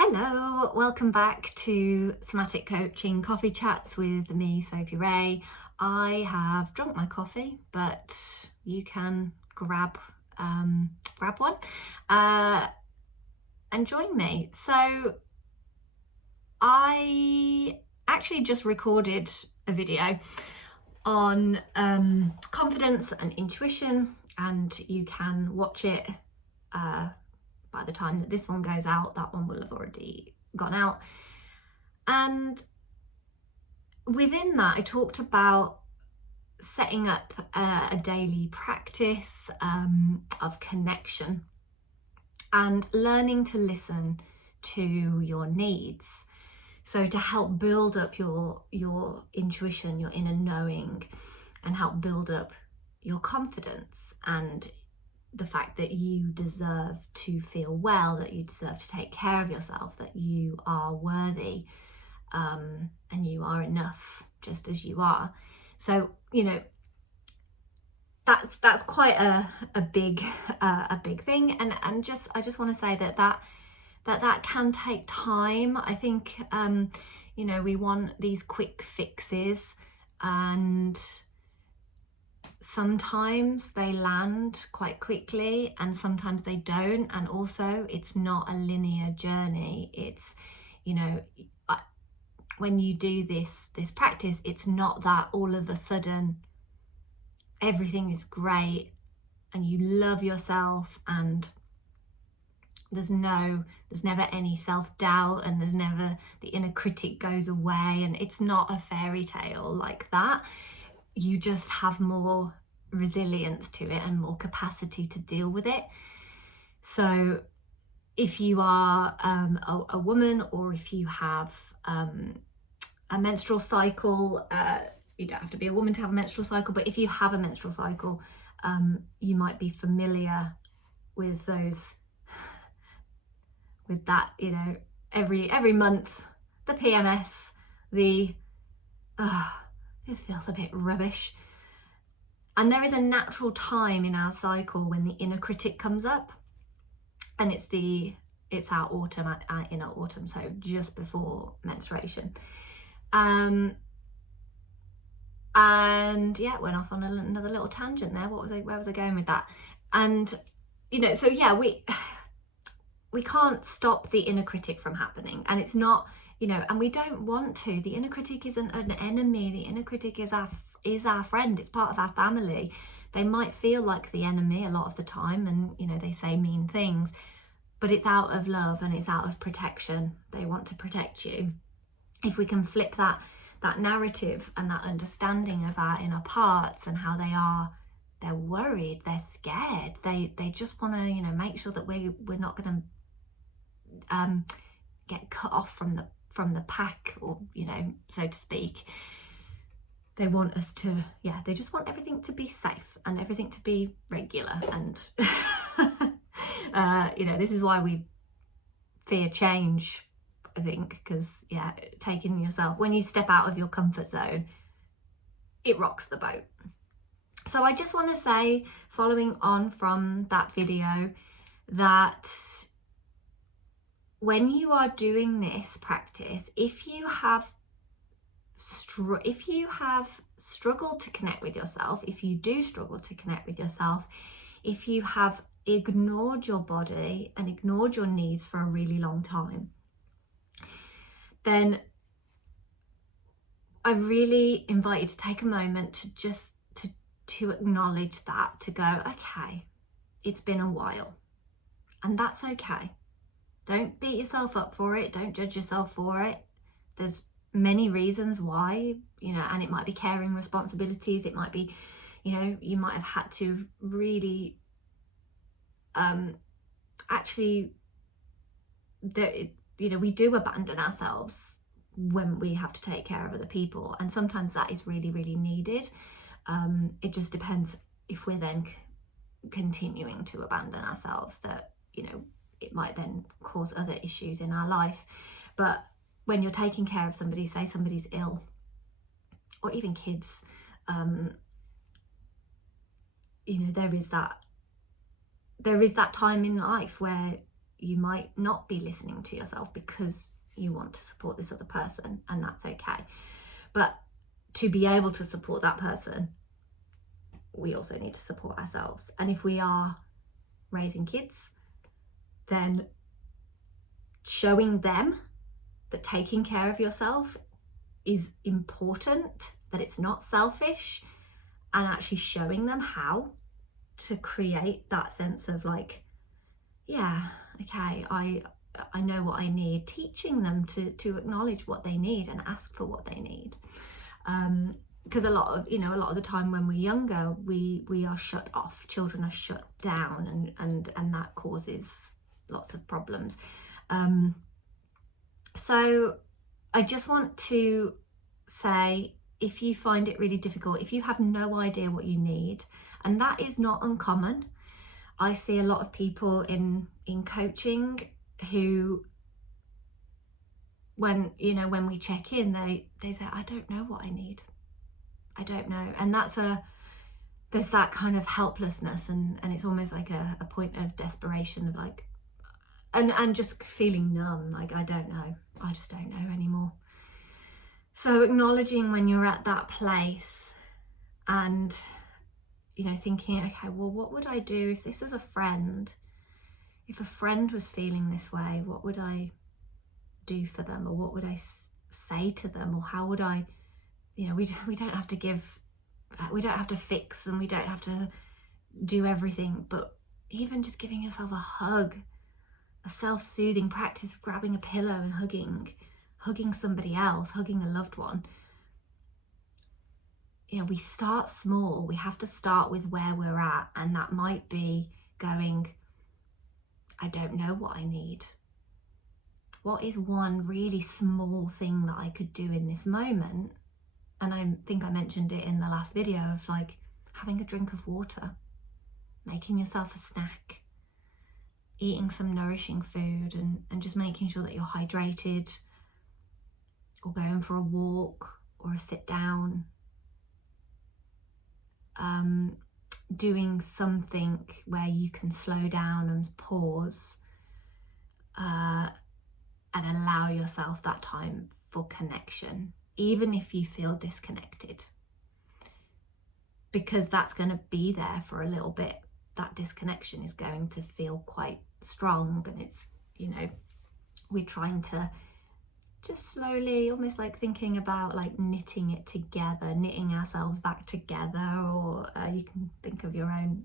Hello, welcome back to Somatic Coaching Coffee Chats with me, Sophie Ray. I have drunk my coffee, but you can grab one and join me. So I actually just recorded a video on confidence and intuition, and you can watch it by the time that this one goes out. That one will have already gone out. And within that, I talked about setting up a daily practice of connection and learning to listen to your needs. So to help build up your intuition, your inner knowing, and help build up your confidence and the fact that you deserve to feel well, that you deserve to take care of yourself, that you are worthy, and you are enough just as you are. So, you know, that's quite a big thing, and I just want to say that can take time. I think you know, we want these quick fixes, and sometimes they land quite quickly and sometimes they don't. And also, it's not a linear journey. It's, you know, when you do this practice, it's not that all of a sudden everything is great and you love yourself and there's never any self-doubt, and there's never the inner critic goes away, and it's not a fairy tale like that. You just have more resilience to it and more capacity to deal with it. So if you are a woman, or if you have a menstrual cycle, you don't have to be a woman to have a menstrual cycle, but if you have a menstrual cycle, you might be familiar with that, you know, every month, the PMS, this feels a bit rubbish. And there is a natural time in our cycle when the inner critic comes up, and it's our autumn, our inner autumn, so just before menstruation. And yeah, went off on another little tangent there. Where was I going with that? And you know, so yeah, we can't stop the inner critic from happening, and it's not, you know, and we don't want to. The inner critic isn't an enemy. The inner critic is our friend. It's part of our family. They might feel like the enemy a lot of the time, and you know, they say mean things, but it's out of love and it's out of protection. They want to protect you. If we can flip that narrative and that understanding of our inner parts and how they're worried, they're scared, they just want to, you know, make sure that we're not going to get cut off from the pack, or, you know, so to speak. They want us to, yeah, they just want everything to be safe and everything to be regular. And you know, this is why we fear change, I think, because yeah, taking yourself, when you step out of your comfort zone, it rocks the boat. So I just want to say, following on from that video, that when you are doing this practice, if you have struggled to connect with yourself, if you do struggle to connect with yourself, if you have ignored your body and ignored your needs for a really long time, then I really invite you to take a moment to just to acknowledge that, to go, okay, it's been a while, and that's okay. Don't beat yourself up for it. Don't judge yourself for it. There's many reasons why, you know, and it might be caring responsibilities. It might be, you know, you might have had to really actually, you know, we do abandon ourselves when we have to take care of other people, and sometimes that is really, really needed. It just depends if we're then continuing to abandon ourselves, that, you know, it might then cause other issues in our life. But when you're taking care of somebody, say somebody's ill, or even kids, you know, there is that time in life where you might not be listening to yourself because you want to support this other person, and that's okay. But to be able to support that person, we also need to support ourselves. And if we are raising kids, then showing them that taking care of yourself is important, that it's not selfish, and actually showing them how to create that sense of like, yeah, okay, I know what I need, teaching them to acknowledge what they need and ask for what they need. Because a lot of the time when we're younger, we are shut off. Children are shut down, and that causes lots of problems. So I just want to say, if you find it really difficult, if you have no idea what you need, and that is not uncommon. I see a lot of people in coaching who, when we check in, they say, I don't know what I need. I don't know. And there's that kind of helplessness, and it's almost like a point of desperation of like, and just feeling numb, like I don't know, I just don't know anymore. So acknowledging when you're at that place and thinking, okay, well, what would I do if this was a friend? If a friend was feeling this way, what would I do for them, or what would I say to them, or how would I, we don't have to give, we don't have to fix, and we don't have to do everything, but even just giving yourself a hug, a self-soothing practice of grabbing a pillow and hugging somebody else, hugging a loved one. We start small. We have to start with where we're at, and that might be going, I don't know what I need. What is one really small thing that I could do in this moment? And I think I mentioned it in the last video of like having a drink of water, making yourself a snack, eating some nourishing food, and just making sure that you're hydrated, or going for a walk or a sit down. Doing something where you can slow down and pause, and allow yourself that time for connection, even if you feel disconnected, because that's going to be there for a little bit. That disconnection is going to feel quite strong, and it's, we're trying to just slowly, almost like thinking about like knitting it together, knitting ourselves back together, or you can think of your own,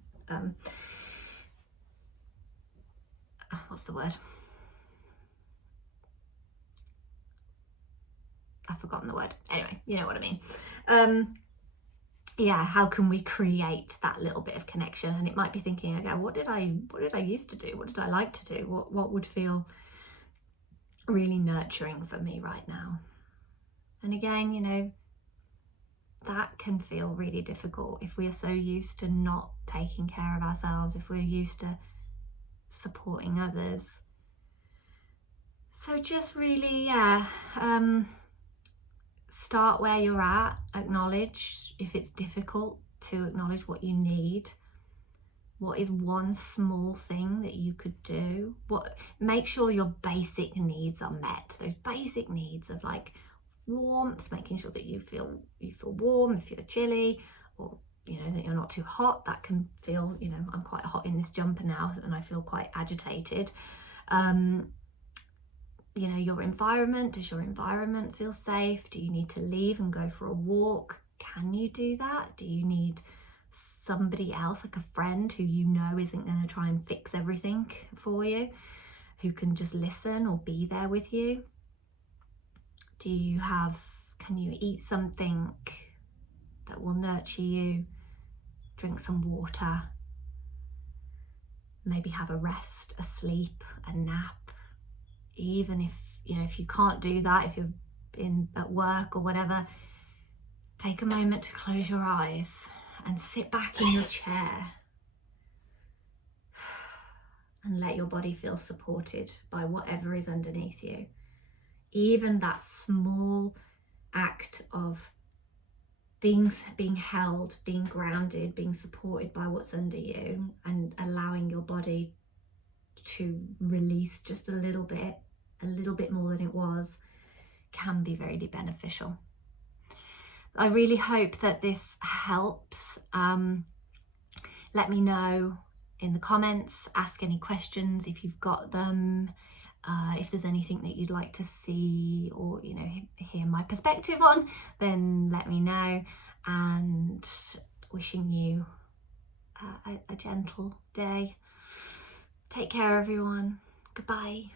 what's the word? I've forgotten the word. Anyway, you know what I mean. Yeah, how can we create that little bit of connection? And it might be thinking, okay, what did I used to do? What did I like to do? What would feel really nurturing for me right now? And again, that can feel really difficult if we are so used to not taking care of ourselves, if we're used to supporting others. So just really, start where you're at, acknowledge if it's difficult to acknowledge what you need. What is one small thing that you could do? Make sure your basic needs are met. Those basic needs of like warmth, making sure that you feel warm if you're chilly, or that you're not too hot. That can feel, I'm quite hot in this jumper now and I feel quite agitated. Your environment, does your environment feel safe? Do you need to leave and go for a walk? Can you do that? Do you need somebody else, like a friend who isn't going to try and fix everything for you, who can just listen or be there with you? Can you eat something that will nurture you? Drink some water, maybe have a rest, a sleep, a nap. Even if you can't do that, if you're at work or whatever, take a moment to close your eyes and sit back in your chair and let your body feel supported by whatever is underneath you. Even that small act of being held, being grounded, being supported by what's under you, and allowing your body to release just a little bit more than it was, can be very beneficial. I really hope that this helps. Let me know in the comments, ask any questions if you've got them. If there's anything that you'd like to see or, you know, hear my perspective on, then let me know. And wishing you a gentle day. Take care, everyone. Goodbye.